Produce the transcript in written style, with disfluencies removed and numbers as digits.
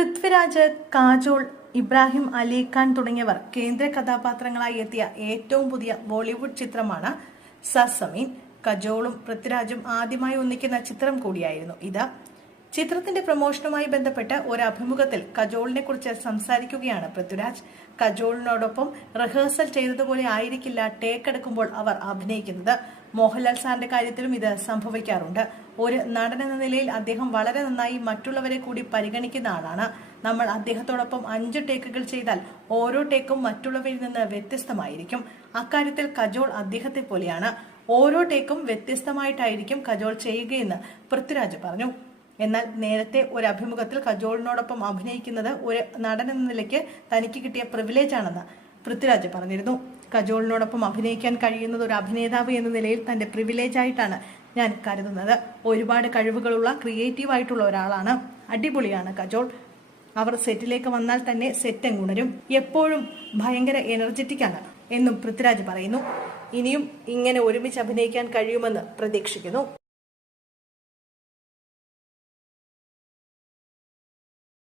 പൃഥ്വിരാജ്, കാജോൾ, ഇബ്രാഹിം അലി ഖാൻ തുടങ്ങിയവർ കേന്ദ്ര കഥാപാത്രങ്ങളായി എത്തിയ ഏറ്റവും പുതിയ ബോളിവുഡ് ചിത്രമാണ് സസമീൻ. കജോളും പൃഥ്വിരാജും ആദ്യമായി ഒന്നിക്കുന്ന ചിത്രം കൂടിയായിരുന്നു ഇത്. ചിത്രത്തിന്റെ പ്രമോഷനുമായി ബന്ധപ്പെട്ട് ഒരു അഭിമുഖത്തിൽ കജോളിനെ കുറിച്ച് സംസാരിക്കുകയാണ് പൃഥ്വിരാജ്. കജോളിനോടൊപ്പം റിഹേഴ്സൽ ചെയ്തതുപോലെ ആയിരിക്കില്ല ടേക്ക് എടുക്കുമ്പോൾ അവർ അഭിനയിക്കുന്നത്. മോഹൻലാൽ സാറിന്റെ കാര്യത്തിലും ഇത് സംഭവിക്കാറുണ്ട്. ഒരു നടൻ എന്ന നിലയിൽ അദ്ദേഹം വളരെ നന്നായി മറ്റുള്ളവരെ കൂടി പരിഗണിക്കുന്ന ആളാണ്. നമ്മൾ അദ്ദേഹത്തോടൊപ്പം 5 ടേക്കുകൾ ചെയ്താൽ ഓരോ ടേക്കും മറ്റുള്ളവരിൽ നിന്ന് വ്യത്യസ്തമായിരിക്കും. അക്കാര്യത്തിൽ കജോൾ അദ്ദേഹത്തെ പോലെയാണ്. ഓരോ ടേക്കും വ്യത്യസ്തമായിട്ടായിരിക്കും കജോൾ ചെയ്യുകയെന്ന് പൃഥ്വിരാജ് പറഞ്ഞു. എന്നാൽ നേരത്തെ ഒരു അഭിമുഖത്തിൽ കജോളിനോടൊപ്പം അഭിനയിക്കുന്നത് ഒരു നടൻ എന്ന നിലയ്ക്ക് തനിക്ക് കിട്ടിയ പ്രിവിലേജ് ആണെന്ന് പൃഥ്വിരാജ് പറഞ്ഞിരുന്നു. കജോളിനോടൊപ്പം അഭിനയിക്കാൻ കഴിയുന്നത് ഒരു അഭിനേതാവ് എന്ന നിലയിൽ തന്റെ പ്രിവിലേജ് ആയിട്ടാണ് ഞാൻ കരുതുന്നത്. ഒരുപാട് കഴിവുകളുള്ള ക്രിയേറ്റീവ് ആയിട്ടുള്ള ഒരാളാണ്. അടിപൊളിയാണ് കജോൾ. അവർ സെറ്റിലേക്ക് വന്നാൽ തന്നെ സെറ്റ് അങ്ങുണരും. എപ്പോഴും ഭയങ്കര എനർജറ്റിക് ആണ് എന്നും പൃഥ്വിരാജ് പറയുന്നു. ഇനിയും ഇങ്ങനെ ഒരുമിച്ച് അഭിനയിക്കാൻ കഴിയുമെന്ന് പ്രതീക്ഷിക്കുന്നു.